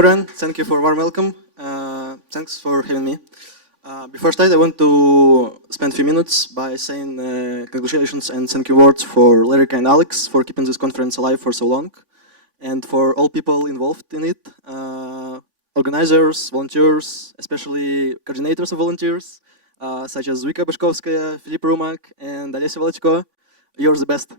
everyone. Thank you for warm welcome. Thanks for having me. Before start, I want to spend a few minutes by saying congratulations and thank you words for Larry and Alex for keeping this conference alive for so long, and for all people involved in it, organizers, volunteers, especially coordinators of volunteers, such as Vika Bashkovskaya, Filip Rumak, and Olesya Volodьko. You're the best.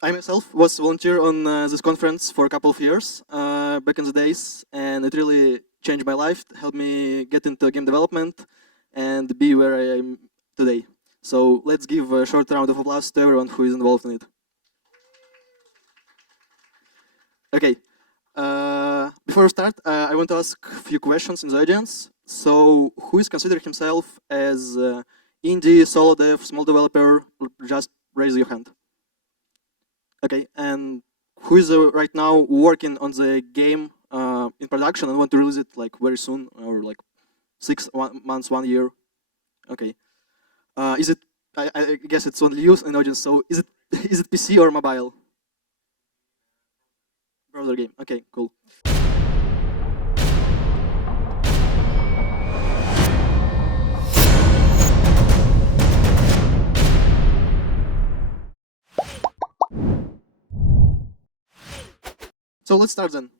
I myself was a volunteer on this conference for a couple of years back in the days, and it really changed my life, helped me get into game development and be where I am today. So let's give a short round of applause to everyone who is involved in it. Okay, before we start, I want to ask a few questions in the audience. So who is considering himself as indie, solo dev, small developer? Just raise your hand. Okay, and who is right now working on the game in production and want to release it like very soon, or like 6 months, 1 year? Okay, is it? I guess it's only you in audience. So is it PC or mobile? Browser game. Okay, cool. So let's start then.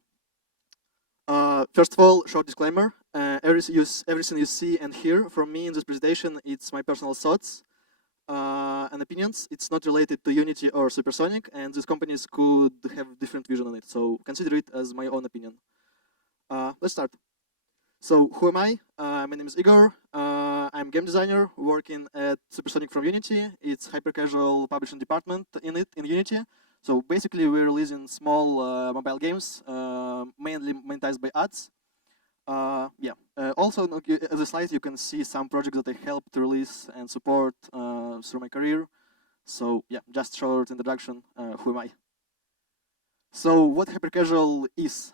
First of all, short disclaimer. Everything you see and hear from me in this presentation, it's my personal thoughts and opinions. It's not related to Unity or Supersonic, and these companies could have different vision on it. So consider it as my own opinion. Let's start. So who am I? My name is Igor. I'm game designer working at Supersonic from Unity. It's hyper-casual publishing department in Unity. So basically, we're releasing small mobile games, mainly monetized by ads. Also, on the slide, you can see some projects that I helped to release and support through my career. So yeah, just short introduction. Who am I? So what hyper-casual is?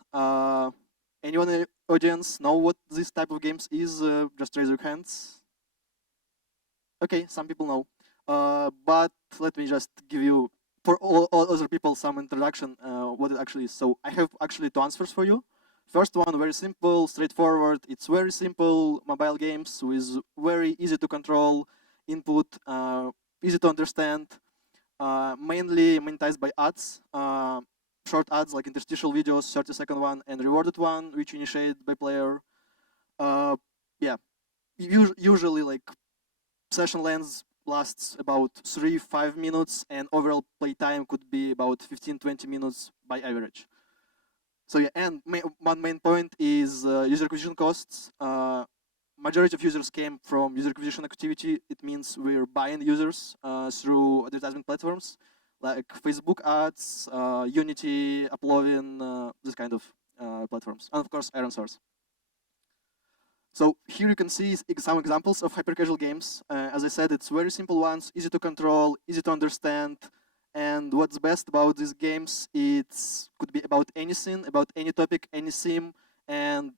Anyone in the audience know what this type of games is? Just raise your hands. Okay, some people know. But let me just give you, for all other people, some introduction what it actually is. So I have actually 2 answers for you. First one, very simple, straightforward. It's very simple mobile games with very easy to control input, easy to understand, mainly monetized by ads. Short ads like interstitial videos, 30-second one, and rewarded one, which initiated by player. Usually like session length lasts about 3-5 minutes, and overall playtime could be about 15-20 minutes by average. So yeah, and one main point is user acquisition costs. Majority of users came from user acquisition activity. It means we're buying users through advertisement platforms like Facebook ads, Unity, Uplovin, this kind of platforms, and of course Iron Source. So here you can see some examples of hyper-casual games. As I said, it's very simple ones, easy to control, easy to understand. And what's best about these games, it could be about anything, about any topic, any theme, and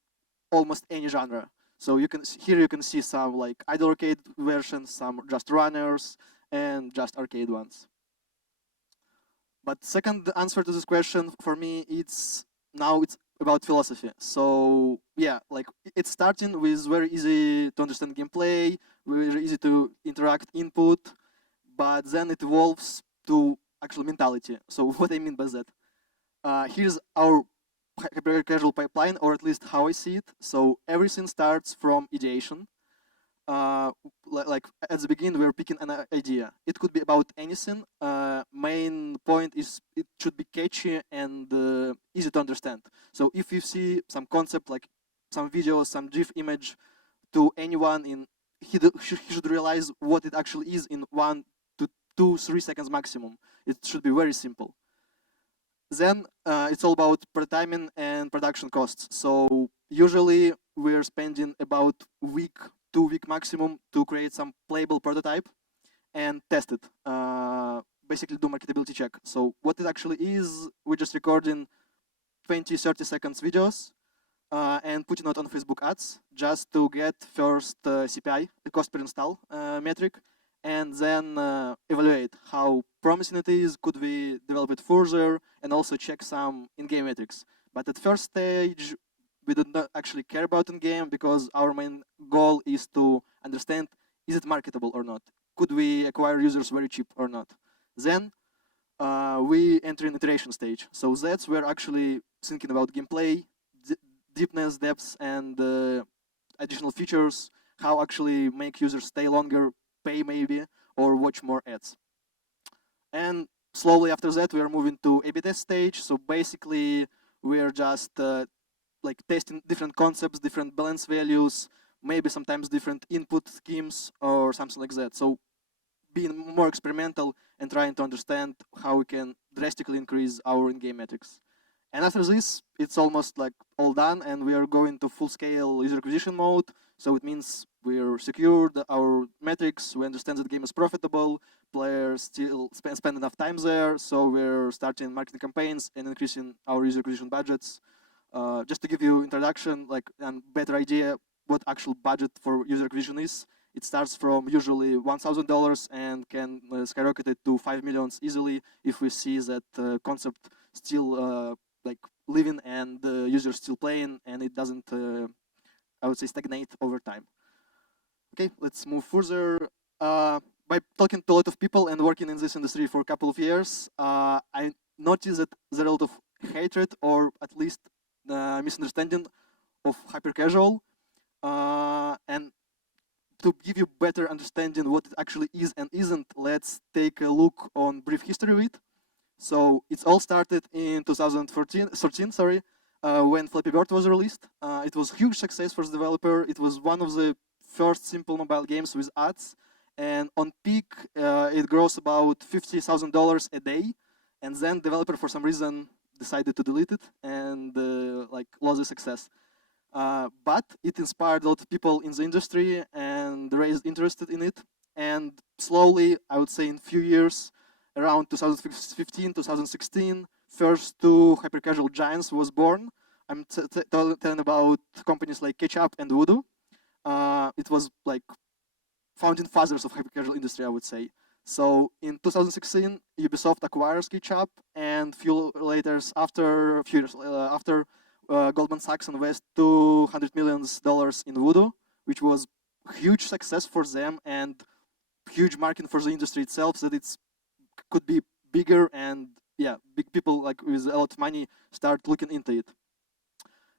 almost any genre. So here you can see some like idle arcade versions, some just runners, and just arcade ones. But second answer to this question for me, it's about philosophy. So yeah, like it's starting with very easy to understand gameplay, very easy to interact input, but then it evolves to actual mentality. So what I mean by that? Here's our hyper-casual pipeline, or at least how I see it. So everything starts from ideation. Like at the beginning, we're picking an idea. It could be about anything. Main point is it should be catchy and easy to understand. So if you see some concept, like some video, some GIF image, to anyone, he should realize what it actually is in 1 to 2-3 seconds maximum. It should be very simple. Then it's all about prototyping and production costs. So usually we're spending about week, 2-week maximum to create some playable prototype and test it. Basically do marketability check. So what it actually is, we're just recording 20-30 seconds videos and putting it on Facebook ads just to get first CPI, the cost per install metric, and then evaluate how promising it is, could we develop it further, and also check some in-game metrics. But at first stage, we do not actually care about in-game because our main goal is to understand, is it marketable or not? Could we acquire users very cheap or not? Then we enter an iteration stage. So that's where actually thinking about gameplay, deepness, depth, and additional features, how actually make users stay longer, pay maybe, or watch more ads. And slowly after that, we are moving to A/B test stage. So basically, we are just like testing different concepts, different balance values, maybe sometimes different input schemes or something like that. So being more experimental and trying to understand how we can drastically increase our in-game metrics. And after this, it's almost like all done, and we are going to full-scale user acquisition mode. So it means we're secured our metrics, we understand that the game is profitable, players still spend enough time there, so we're starting marketing campaigns and increasing our user acquisition budgets. Just to give you introduction, like a better idea what actual budget for user acquisition is, it starts from usually $1,000 and can skyrocket it to 5 million easily if we see that concept still like living and the users still playing and it doesn't, I would say, stagnate over time. Okay, let's move further. By talking to a lot of people and working in this industry for a couple of years, I noticed that there are a lot of hatred or at least misunderstanding of hyper-casual. And to give you better understanding what it actually is and isn't, let's take a look on brief history of it. So it's all started in 2013, when Flappy Bird was released. It was a huge success for the developer. It was one of the first simple mobile games with ads, and on peak it grows about $50,000 a day. And then developer for some reason decided to delete it and like lost the success. But it inspired a lot of people in the industry and raised interest in it. And slowly, I would say in a few years, around 2015, 2016, first two hyper-casual giants was born. I'm telling about companies like Ketchup and Voodoo. It was like founding fathers of hyper-casual industry, I would say. So in 2016, Ubisoft acquires Ketchup, and few years after, Goldman Sachs invest $200 million in Voodoo, which was a huge success for them and huge market for the industry itself, that it's could be bigger, and yeah, big people like with a lot of money start looking into it.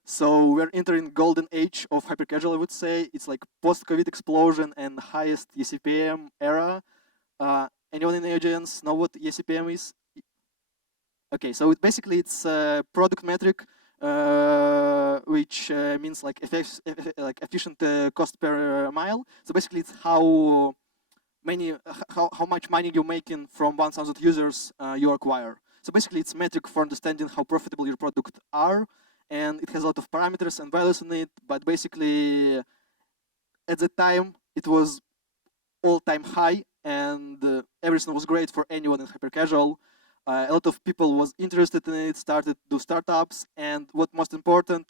So we're entering golden age of hyper-casual, I would say. It's like post-COVID explosion and highest eCPM era. Anyone in the audience know what eCPM is? Okay, so basically it's a product metric which means like efficient cost per mile. So basically it's how much money you're making from 1,000 users you acquire. So basically it's a metric for understanding how profitable your product are, and it has a lot of parameters and values in it, but basically at the time it was all-time high, and everything was great for anyone in hyper-casual. A lot of people was interested in it, started to do startups, and what most important,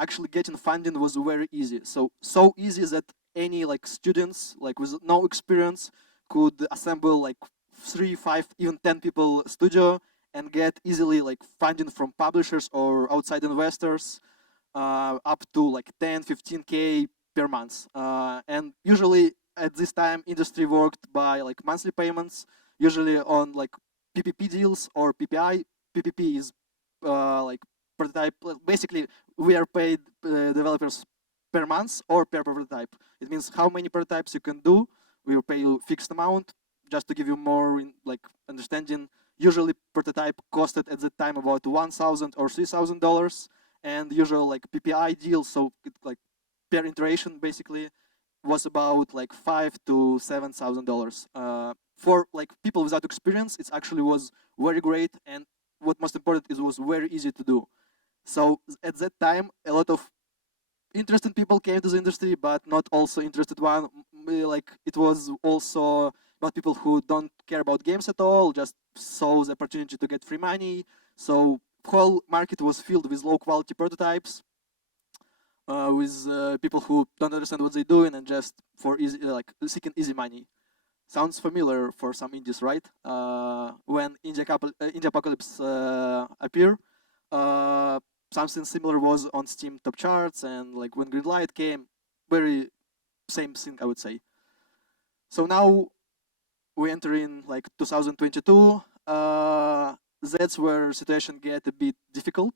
actually getting funding was very easy. So easy that any like students like with no experience could assemble like 3, 5, even 10 people studio and get easily like funding from publishers or outside investors up to like 10, 15K per month. And usually at this time, industry worked by like monthly payments, usually on like PPP deals or PPI. PPP is like prototype. Basically, we are paid developers per month or per prototype. It means how many prototypes you can do. We will pay you fixed amount. Just to give you more like understanding, usually prototype costed at the time about $1,000 or $3,000, and usual like PPI deal, so it, like per iteration basically, was about like $5,000 to $7,000. For like people without experience, it actually was very great, and what most important is, was very easy to do. So at that time, a lot of interested people came to the industry, but not also interested one. Like it was also about people who don't care about games at all, just saw the opportunity to get free money. So whole market was filled with low quality prototypes, with people who don't understand what they're doing and just for easy, like seeking easy money. sounds familiar for some indies, right? When Indie Apocalypse appeared, something similar was on Steam top charts, and like when Greenlight came, very same thing, I would say. So now we enter in like 2022. That's where situation get a bit difficult.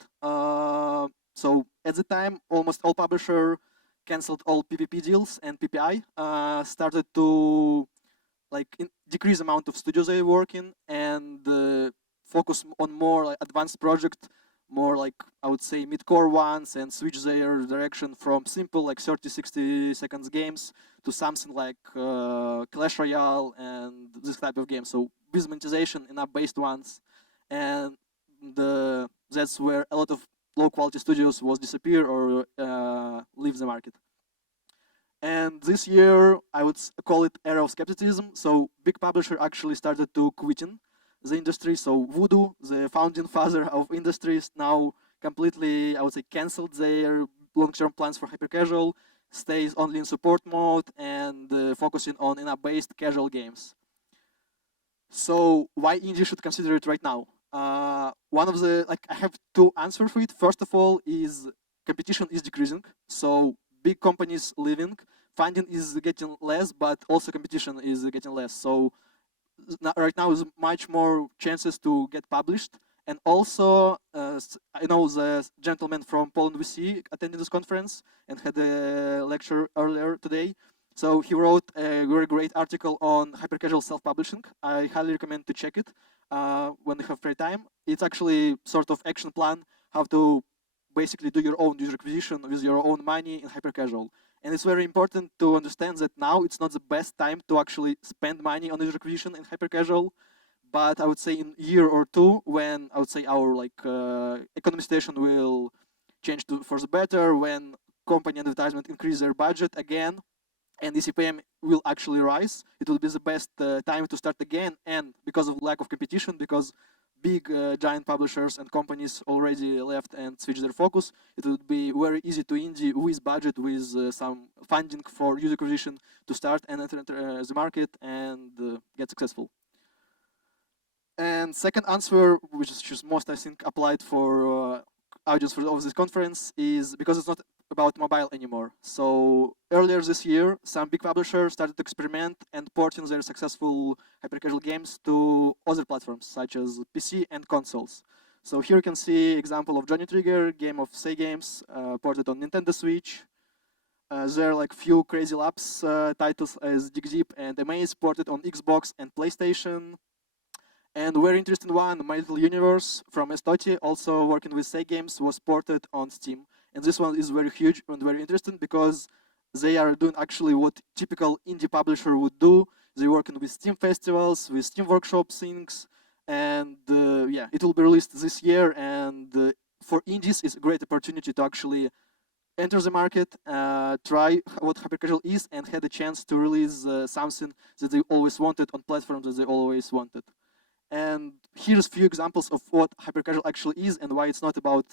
So at the time, almost all publisher canceled all PvP deals, and PPI started to like decrease amount of studios they work in, and focus on more like advanced project, more like I would say mid-core ones, and switch their direction from simple like 30-60 seconds games to something like Clash Royale and this type of game. So with monetization in app-based ones, and that's where a lot of low-quality studios was disappear or leave the market. And this year, I would call it era of skepticism. So big publisher actually started to quitting the industry. So Voodoo, the founding father of industries, now completely, I would say, canceled their long-term plans for hyper-casual, stays only in support mode, and focusing on in-app based casual games. So why indie should consider it right now? One of the, like, I have two answers for it. First of all is competition is decreasing. So big companies leaving, funding is getting less, but also competition is getting less. So right now is much more chances to get published. And also, I know the gentleman from Poland VC attended this conference and had a lecture earlier today. So he wrote a very great article on hyper-casual self-publishing. I highly recommend to check it when you have free time. It's actually sort of action plan how to basically do your own user acquisition with your own money in hyper-casual. And it's very important to understand that now it's not the best time to actually spend money on user acquisition in hyper-casual, but I would say in a year or two, when I would say our economic situation will change for the better, when company advertisement increase their budget again, and the CPM will actually rise, it will be the best time to start again. And because of lack of competition, because big giant publishers and companies already left and switched their focus, it would be very easy to indie with budget, with some funding for user acquisition to start and enter the market and get successful. And second answer, which is most I think applied for audience of this conference, is because it's not about mobile anymore. So earlier this year, some big publishers started to experiment and porting their successful hyper-casual games to other platforms, such as PC and consoles. So here you can see example of Johnny Trigger, game of Say Games, ported on Nintendo Switch. There are like few Crazy Labs titles as Dig Deep and Amaze ported on Xbox and PlayStation. And very interesting one, My Little Universe from Estoti, also working with Say Games, was ported on Steam. And this one is very huge and very interesting because they are doing actually what typical indie publisher would do. They're working with Steam festivals, with Steam workshop things, and yeah, it will be released this year. And for indies, it's a great opportunity to actually enter the market, try what hypercasual is, and had a chance to release something that they always wanted on platforms that they always wanted. And here's a few examples of what hypercasual actually is and why it's not about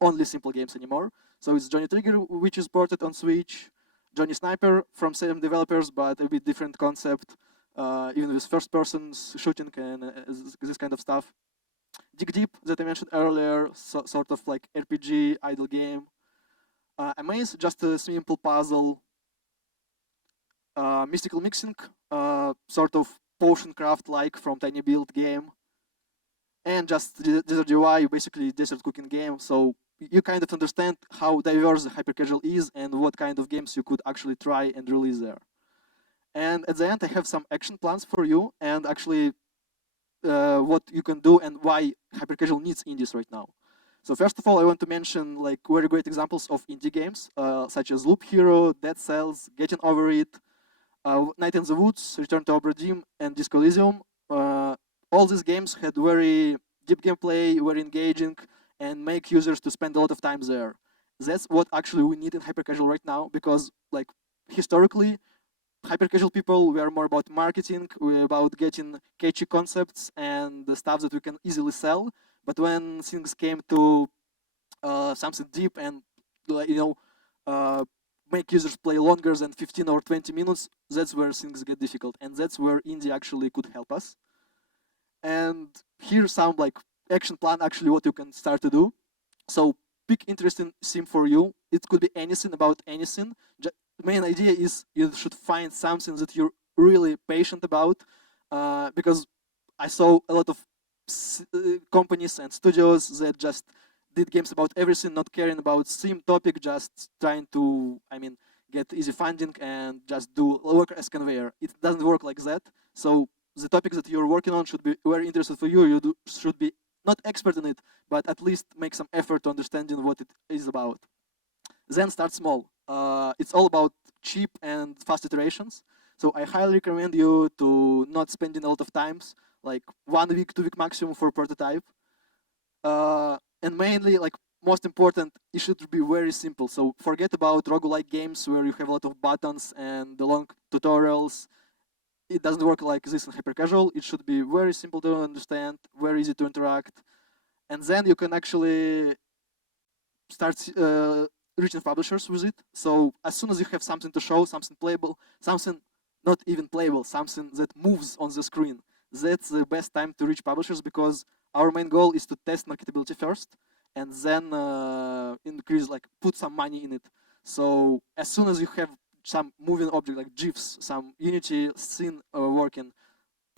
only simple games anymore. So it's Johnny Trigger, which is ported on Switch, Johnny Sniper from same developers, but a bit different concept, even with first-person shooting and this kind of stuff. Dig Deep, that I mentioned earlier, sort of like RPG, idle game. Amaze, just a simple puzzle. Mystical Mixing, sort of potion craft-like from Tiny Build game. And just Desert UI, basically desert cooking game. So you kind of understand how diverse the hypercasual is and what kind of games you could actually try and release there. And at the end, I have some action plans for you and actually what you can do and why hypercasual needs indies right now. So first of all, I want to mention like very great examples of indie games, such as Loop Hero, Dead Cells, Getting Over It, Night in the Woods, Return to Obra Dinn, and Disco Elysium. All these games had very deep gameplay, very engaging, and make users to spend a lot of time there. That's what actually we need in hypercasual right now, because like historically, hypercasual people were more about marketing, we're about getting catchy concepts and the stuff that we can easily sell. But when things came to something deep and make users play longer than 15 or 20 minutes, that's where things get difficult. And that's where indie actually could help us. And here's some like action plan, actually what you can start to do. So pick interesting theme for you. It could be anything about anything. The main idea is you should find something that you're really passionate about, because I saw a lot of companies and studios that just did games about everything, not caring about theme topic, just trying to, get easy funding and just do work as conveyor. It doesn't work like that. So the topics that you're working on should be very interesting for you. Should be not expert in it, but at least make some effort to understanding what it is about. Then start small. It's all about cheap and fast iterations. So I highly recommend you to not spending a lot of times, like 1 week, 2 week maximum for prototype. And mainly, like most important, it should be very simple. So forget about roguelike games where you have a lot of buttons and the long tutorials. It doesn't work like this in hyper-casual. It should be very simple to understand, very easy to interact. And then you can actually start reaching publishers with it. So as soon as you have something to show, something playable, something not even playable, something that moves on the screen, that's the best time to reach publishers, because our main goal is to test marketability first and then increase, like put some money in it. So as soon as you have some moving object like GIFs, some Unity scene working,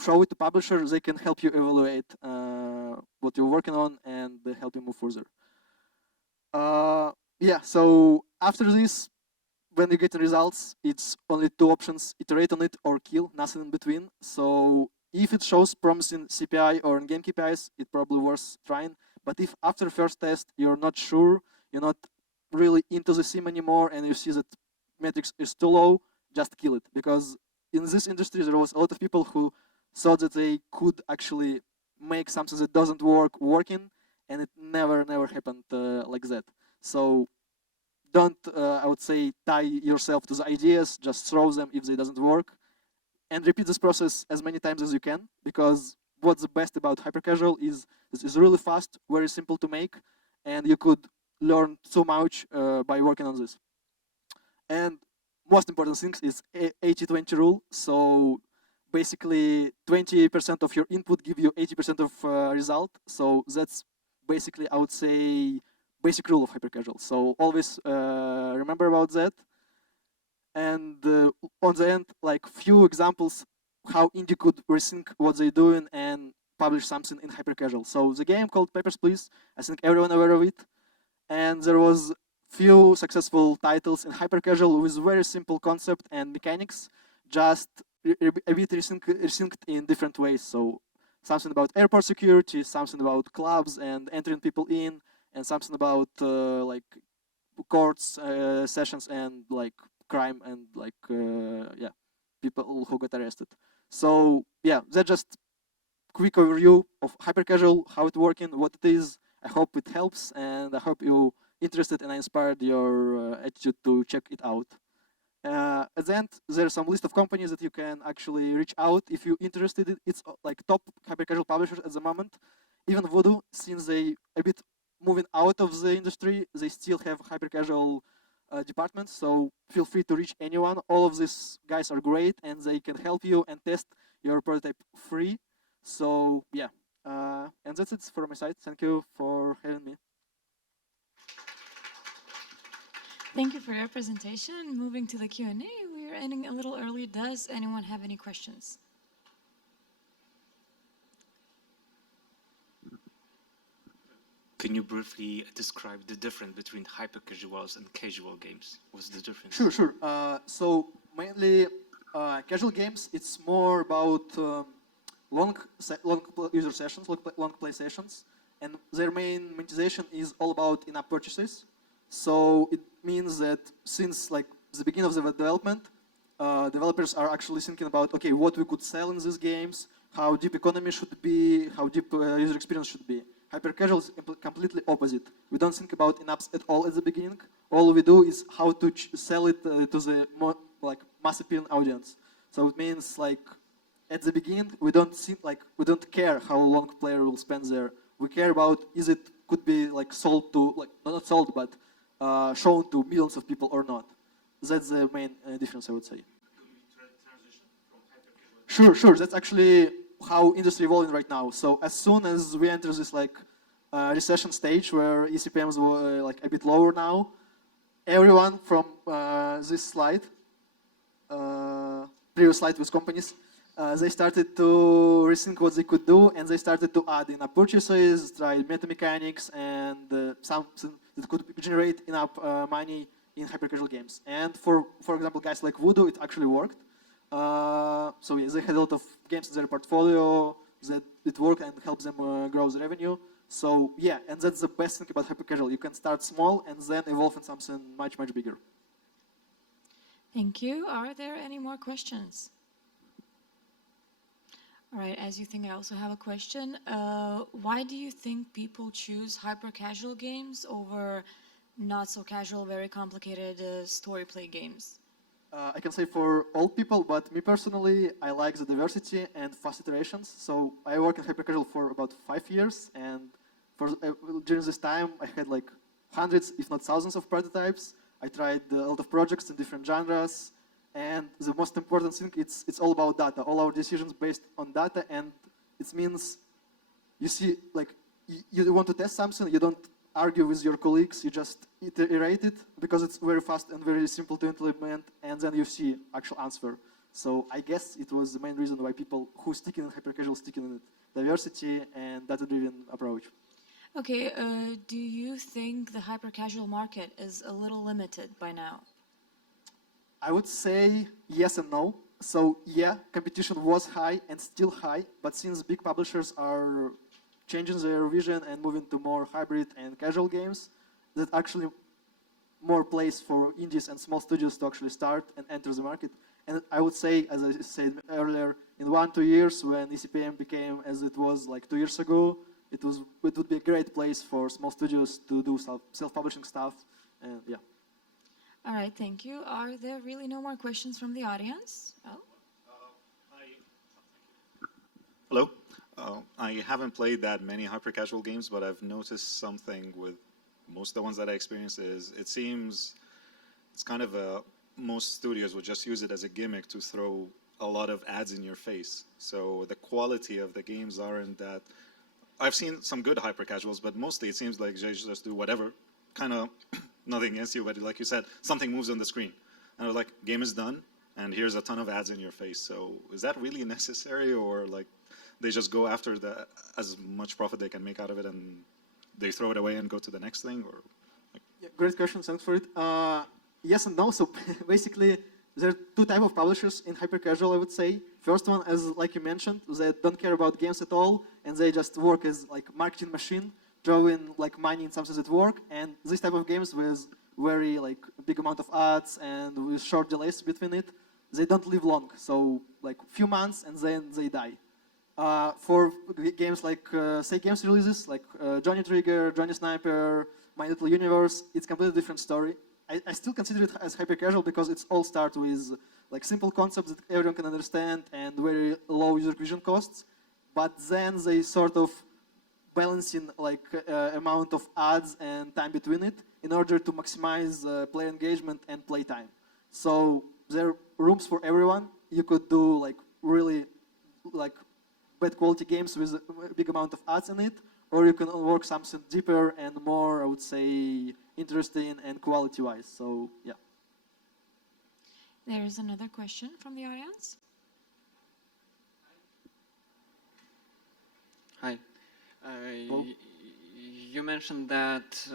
show it to publisher. They can help you evaluate what you're working on and help you move further. Yeah, so after this, when you get the results, it's only 2 options: iterate on it or kill, nothing in between. So if it shows promising CPI or in-game KPIs, it's probably worth trying. But if after first test you're not sure, you're not really into the sim anymore, and you see that metrics is too low, just kill it. Because in this industry there was a lot of people who thought that they could actually make something that doesn't work working, and it never happened like that. So don't, I would say, tie yourself to the ideas, just throw them if they doesn't work, and repeat this process as many times as you can, because what's the best about hyper-casual is this is really fast, very simple to make, and you could learn so much by working on this. And most important thing is 80-20 rule. So basically 20% of your input give you 80% of result. So that's basically, I would say, basic rule of hyper-casual. So always remember about that. And on the end, like few examples how indie could rethink what they're doing and publish something in hyper-casual. So the game called Papers, Please, I think everyone aware of it. And there was few successful titles in hyper-casual with very simple concept and mechanics, just a bit resynced in different ways. So something about airport security, something about clubs and entering people in, and something about like courts, sessions, and like crime and like yeah, people who got arrested. So yeah, that's just quick overview of hyper-casual, how it's working, what it is. I hope it helps, and I hope you interested and inspired your attitude to check it out. At the end, there's some list of companies that you can actually reach out if you're interested. It's like top hyper-casual publishers at the moment. Even Voodoo, since they a bit moving out of the industry, they still have hyper-casual departments. So feel free to reach anyone. All of these guys are great, and they can help you and test your prototype free. So yeah, and that's it for my side. Thank you for having me. Thank you for your presentation. Moving to the Q&A, we are ending a little early. Does anyone have any questions? Can you briefly describe the difference between hyper-casuals and casual games? What's the difference? Sure. So mainly casual games, it's more about long user sessions, long play sessions, and their main monetization is all about in-app purchases. So it means that since like the beginning of the development, developers are actually thinking about, okay, what we could sell in these games, how deep economy should be, how deep user experience should be. Hyper-casual is completely opposite. We don't think about in-apps at all at the beginning. All we do is how to sell it to the mass appealing audience. So it means like at the beginning we don't care how long player will spend there. We care about is it could be like sold to not sold but shown to millions of people or not. That's the main difference, I would say. Sure. That's actually how industry evolving right now. So as soon as we enter this like recession stage where ECPMs were like a bit lower now, everyone from this slide, previous slide with companies, they started to rethink what they could do, and they started to add in-app purchases, try meta mechanics, and something that could generate enough money in hyper-casual games. And for example, guys like Voodoo, it actually worked. So yeah, they had a lot of games in their portfolio that it worked and helped them grow the revenue. So yeah, and that's the best thing about hyper-casual. You can start small and then evolve in something much, much bigger. Thank you. Are there any more questions? All right, as you think, I also have a question. Why do you think people choose hyper-casual games over not-so-casual, very complicated story play games? I can say for all people, but me personally, I like the diversity and fast iterations. So I work in hyper-casual for about 5 years, and during this time, I had like hundreds, if not thousands of prototypes. I tried a lot of projects in different genres, and the most important thing, it's all about data. All our decisions based on data, and it means you see, like, you want to test something, you don't argue with your colleagues, you just iterate it because it's very fast and very simple to implement, and then you see actual answer. So I guess it was the main reason why people who stick in hyper-casual stick in it, diversity and data-driven approach. Okay, do you think the hyper-casual market is a little limited by now? I would say yes and no. So yeah, competition was high and still high, but since big publishers are changing their vision and moving to more hybrid and casual games, that actually more place for indies and small studios to actually start and enter the market. And I would say, as I said earlier, in 1-2 years, when ECPM became as it was like 2 years ago, it would be a great place for small studios to do self-publishing stuff, and yeah. All right, thank you. Are there really no more questions from the audience? Oh. Hello. I haven't played that many hyper-casual games, but I've noticed something with most of the ones that I experience is it seems it's kind of most studios would just use it as a gimmick to throw a lot of ads in your face. So the quality of the games aren't that. I've seen some good hyper-casuals, but mostly it seems like they just do whatever, kind of nothing against you, but like you said, something moves on the screen. And I was like, game is done, and here's a ton of ads in your face. So is that really necessary, or like they just go after as much profit they can make out of it and they throw it away and go to the next thing? Or like... Yeah, great question, thanks for it. Yes and no. So basically, there are two types of publishers in hyper-casual, I would say. First one, as like you mentioned, they don't care about games at all, and they just work as like marketing machine, throwing like money in something that work. And this type of games with very like big amount of ads and with short delays between it, they don't live long. So like few months and then they die. For games like say games releases like Johnny Trigger, Johnny Sniper, My Little Universe, it's a completely different story. I still consider it as hyper-casual because it's all start with like simple concepts that everyone can understand and very low user acquisition costs. But then they sort of balancing like amount of ads and time between it in order to maximize player engagement and play time. So there are rooms for everyone. You could do like really like bad quality games with a big amount of ads in it, or you can work something deeper and more, I would say, interesting and quality-wise. So yeah. There is another question from the audience. Hi. You mentioned that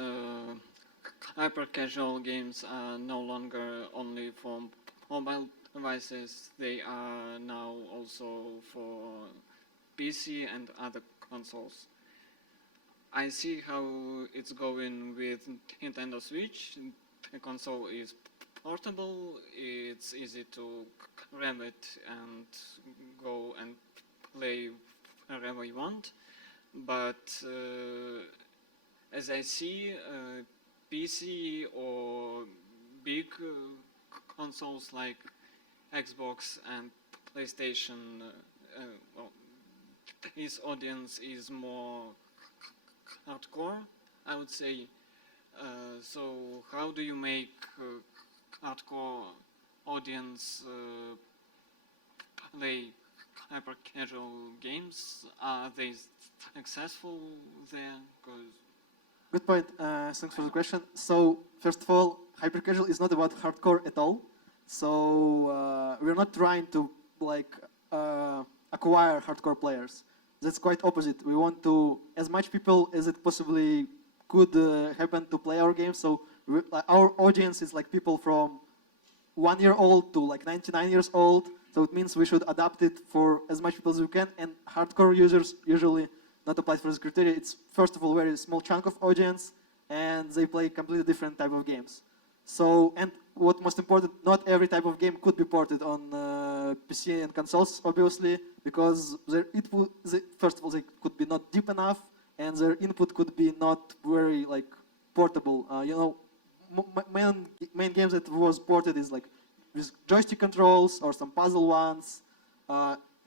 hyper-casual games are no longer only for mobile devices. They are now also for PC and other consoles. I see how it's going with Nintendo Switch. The console is portable, it's easy to grab it and go and play wherever you want. But as I see, PC or big consoles like Xbox and PlayStation, well, his audience is more hardcore, I would say. So how do you make hardcore audience play hyper casual games? Are they successful there? 'Cause Good point. Thanks for the question. So first of all, hyper casual is not about hardcore at all. So we're not trying to like acquire hardcore players. That's quite opposite. We want to as much people as it possibly could happen to play our game. So our audience is like people from 1 year old to like 99 years old. So it means we should adapt it for as much people as we can. And hardcore users usually not applied for this criteria. It's first of all very small chunk of audience, and they play completely different type of games. So, and what most important, not every type of game could be ported on PC and consoles, obviously, because their input, first of all, they could be not deep enough, and their input could be not very like portable. You know, main games that was ported is like with joystick controls or some puzzle ones.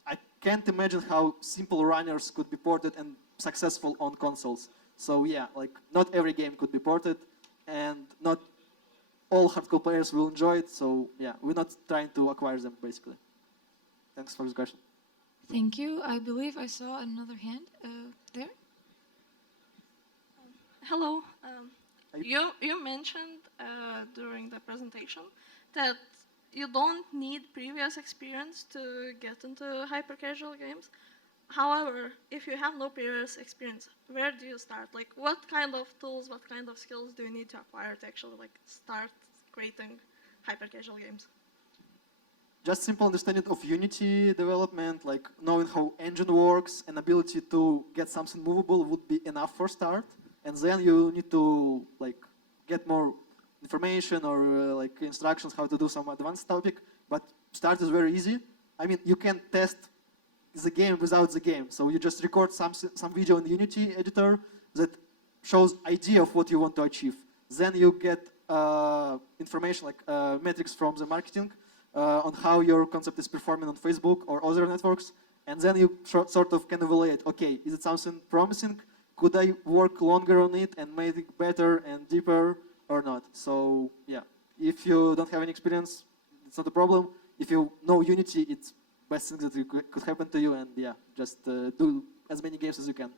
I can't imagine how simple runners could be ported and successful on consoles. So yeah, like not every game could be ported, and not all hardcore players will enjoy it. So yeah, we're not trying to acquire them basically. Thanks for this question. Thank you. I believe I saw another hand there. Hello. Hi. You mentioned during the presentation that you don't need previous experience to get into hyper-casual games. However, if you have no previous experience, where do you start? Like, what kind of tools, what kind of skills do you need to acquire to actually like start creating hyper-casual games? Just simple understanding of Unity development, like knowing how engine works and ability to get something movable would be enough for start. And then you need to like get more information or like instructions how to do some advanced topic. But start is very easy. I mean, you can test the game without the game. So you just record some video in the Unity editor that shows idea of what you want to achieve. Then you get information like metrics from the marketing on how your concept is performing on Facebook or other networks. And then you sort of can evaluate, okay, is it something promising? Could I work longer on it and make it better and deeper or not? So yeah, if you don't have any experience, it's not a problem. If you know Unity, it's best thing that could happen to you. And yeah, just do as many games as you can.